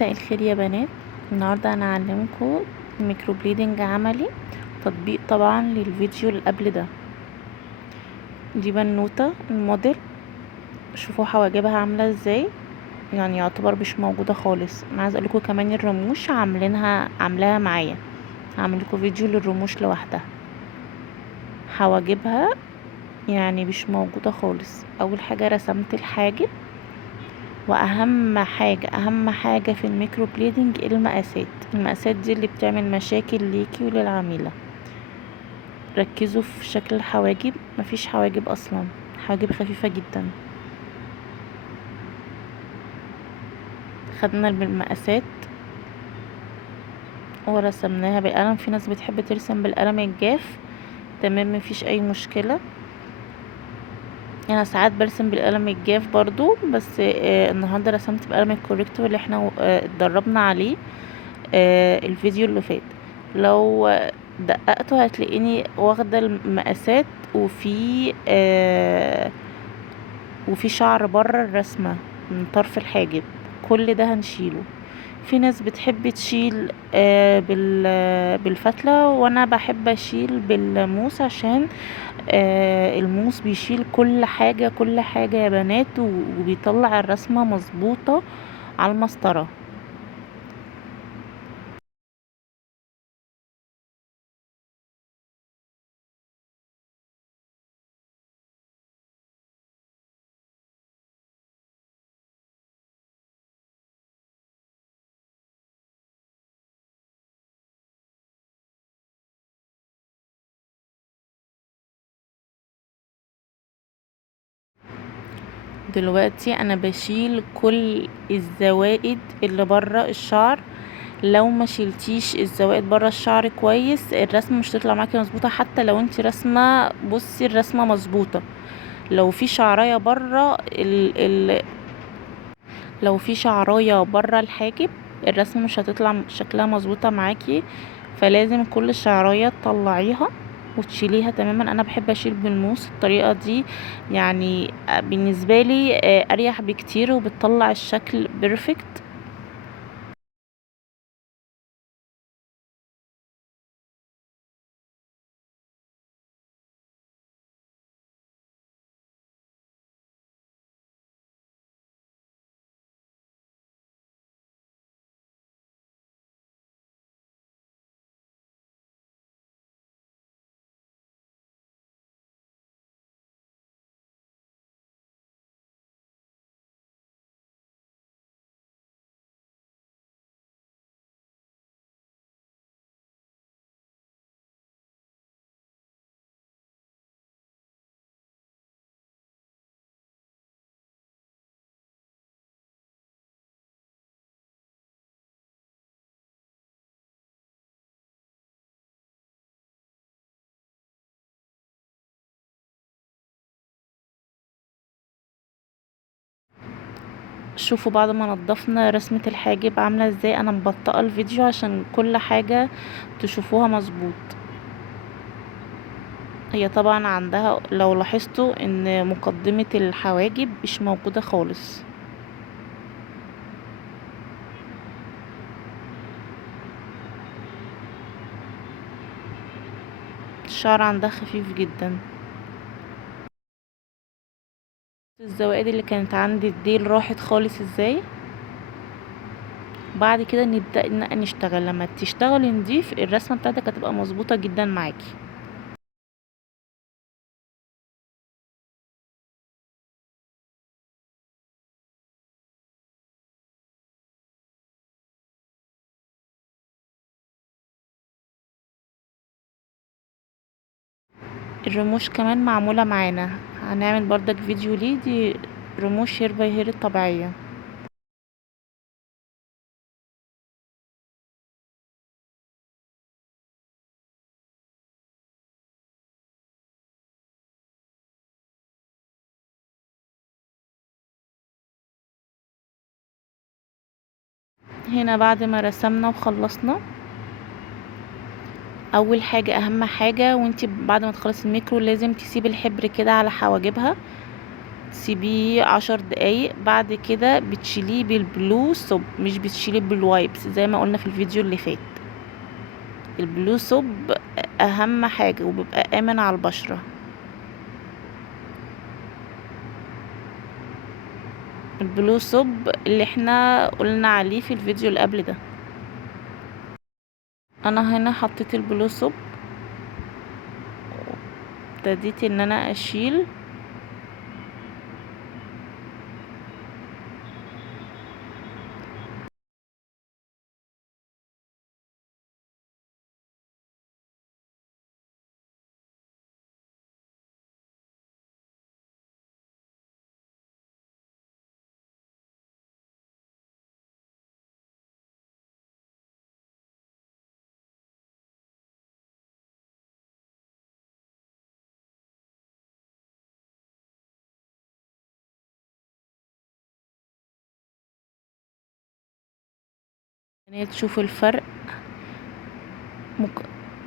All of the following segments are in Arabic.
مساء الخير يا بنات. النهارده انا هعلمكم ميكرو بليدنج عملي، تطبيق طبعا للفيديو اللي قبل ده. دي بنوته الموديل، شوفوا حواجبها عامله ازاي، يعني يعتبر مش موجوده خالص. انا عايزه اقولكم كمان الرموش عاملاها معايا، هعمل لكم فيديو للرموش لوحدها. حواجبها يعني مش موجوده خالص. اول حاجه رسمت الحاجب، واهم حاجه في الميكرو بليدنج المقاسات دي اللي بتعمل مشاكل ليكي وللعميله. ركزوا في شكل الحواجب، مفيش حواجب اصلا، حواجب خفيفه جدا. خدنا بالمقاسات ورسمناها بالقلم. في ناس بتحب ترسم بالقلم الجاف، تمام، مفيش اي مشكله. انا ساعات برسم بالقلم الجاف برضو، بس النهارده رسمت بقلم الكوريكتور اللي احنا اتدربنا عليه الفيديو اللي فات. لو دققتوا هتلاقيني واخده المقاسات، وفي شعر بره الرسمه من طرف الحاجب، كل ده هنشيله. في ناس بتحب تشيل بالفتله، وانا بحب اشيل بالموس عشان الموس بيشيل كل حاجه يا بنات، وبيطلع الرسمه مظبوطه على المسطره. دلوقتي انا بشيل كل الزوائد اللي بره الشعر. لو ما شيلتيش الزوائد بره الشعر كويس، الرسمه مش هتطلع معاكي مظبوطه. حتى لو انت رسمه، بصي الرسمه مظبوطه، لو في شعرايه بره لو في شعرايه بره الحاجب، الرسمه مش هتطلع شكلها مظبوطه معاكي. فلازم كل شعرايه تطلعيها وتشيليها تماما. انا بحب اشيل بالموس الطريقه دي، يعني بالنسبه لي اريح بكتير وبتطلع الشكل بيرفكت. شوفوا بعد ما نضفنا رسمة الحاجب عاملة ازاي. انا مبطئة الفيديو عشان كل حاجة تشوفوها مظبوط. هي طبعا عندها، لو لاحظتوا ان مقدمة الحواجب مش موجودة خالص. الشعر عندها خفيف جدا. الزوائد اللي كانت عندي الديل راحت خالص ازاي. بعد كده نبدأ نشتغل. لما تشتغلي نضيف، الرسمة بتاعتك هتبقى مظبوطة جدا معاكي. الرموش كمان معمولة معانا، هنعمل بردك فيديو ليه. دي رموش هير باي هير الطبيعية. هنا بعد ما رسمنا وخلصنا، اول حاجة اهم حاجة، وانتي بعد ما تخلصي الميكرو لازم تسيبي الحبر كده على حواجبها. تسيبيه 10 دقايق. بعد كده بتشيليه بالبلو صب، مش بتشيليه بالوايبس زي ما قلنا في الفيديو اللي فات. البلو صب اهم حاجة وبيبقى امن على البشرة. البلو صب اللي احنا قلنا عليه في الفيديو اللي قبل ده. انا هنا حطيت البلو صب، ابتديت ان انا اشيل. يعني تشوفوا الفرق.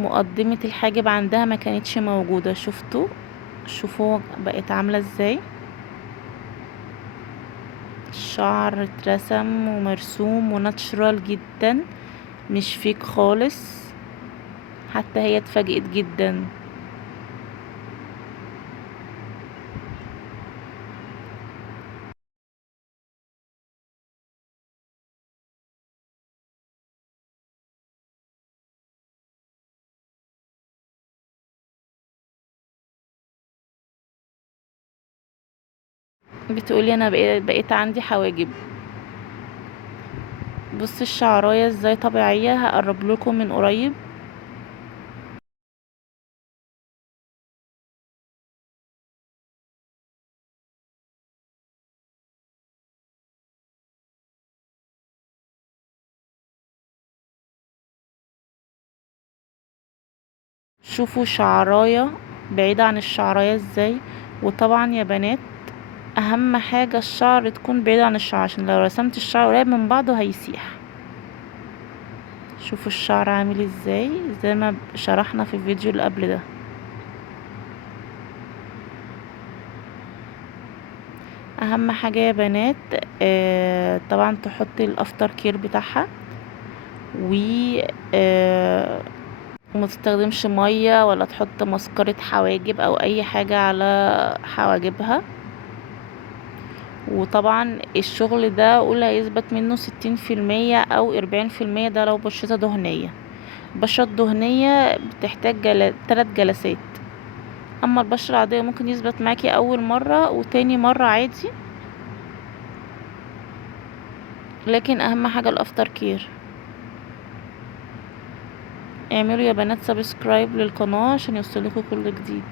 مقدمة الحاجب عندها ما كانتش موجودة، شوفوا بقت عاملة ازاي. الشعر اترسم ومرسوم وناتشرال جدا، مش فيك خالص. حتى هي اتفاجئت جدا. بتقولي انا بقيت عندي حواجب. بص الشعرايه ازاي طبيعيه، هقرب لكم من قريب. شوفوا شعرايه بعيدة عن الشعرايه ازاي. وطبعا يا بنات، اهم حاجة الشعر تكون بعيدة عن الشعر، عشان لو رسمت الشعر قريب من بعضه هيسيح. شوفوا الشعر عامل ازاي، زي ما شرحنا في الفيديو اللي قبل ده. اهم حاجة يا بنات طبعا تحطي الافتر كير بتاعها، و آه وما تستخدمش مية ولا تحط مسكرة حواجب او اي حاجة على حواجبها. وطبعا الشغل ده قول هيثبت منه 60% او 40%، ده لو بشرة دهنية. البشرة الدهنية بتحتاج 3 جلسات. اما البشرة العادية ممكن يثبت معاكي اول مرة وتاني مرة عادي. لكن اهم حاجة الافتر كير. اعملوا يا بنات سبسكرايب للقناة عشان يوصلكوا كل جديد.